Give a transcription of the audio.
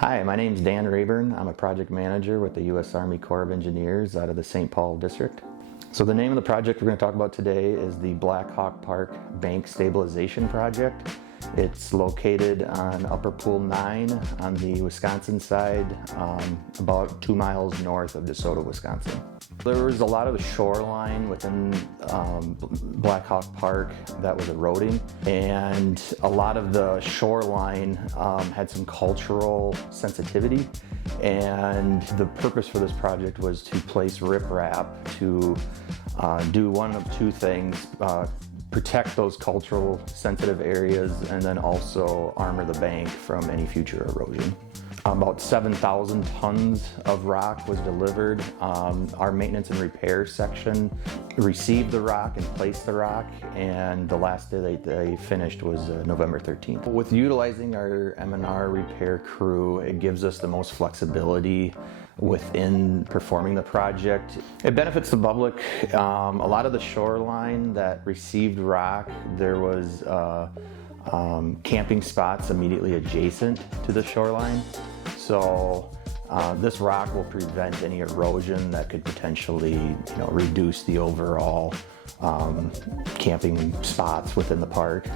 Hi, my name is Dan Reburn. I'm a project manager with the U.S. Army Corps of Engineers out of the St. Paul district. So the name of the project we're going to talk about today is the Blackhawk Park Bank Stabilization Project. It's located on Upper Pool 9 on the Wisconsin side, about 2 miles north of Soto, Wisconsin. There was a lot of the shoreline within Blackhawk Park that was eroding, and a lot of the shoreline had some cultural sensitivity, and the purpose for this project was to place riprap to do one of two things: protect those cultural sensitive areas and then also armor the bank from any future erosion. About 7,000 tons of rock was delivered. Our maintenance and repair section received the rock and placed the rock, and the last day they finished was November 13th. With utilizing our M&R repair crew, it gives us the most flexibility within performing the project. It benefits the public. A lot of the shoreline that received rock, there was camping spots immediately adjacent to the shoreline. So this rock will prevent any erosion that could potentially, reduce the overall camping spots within the park.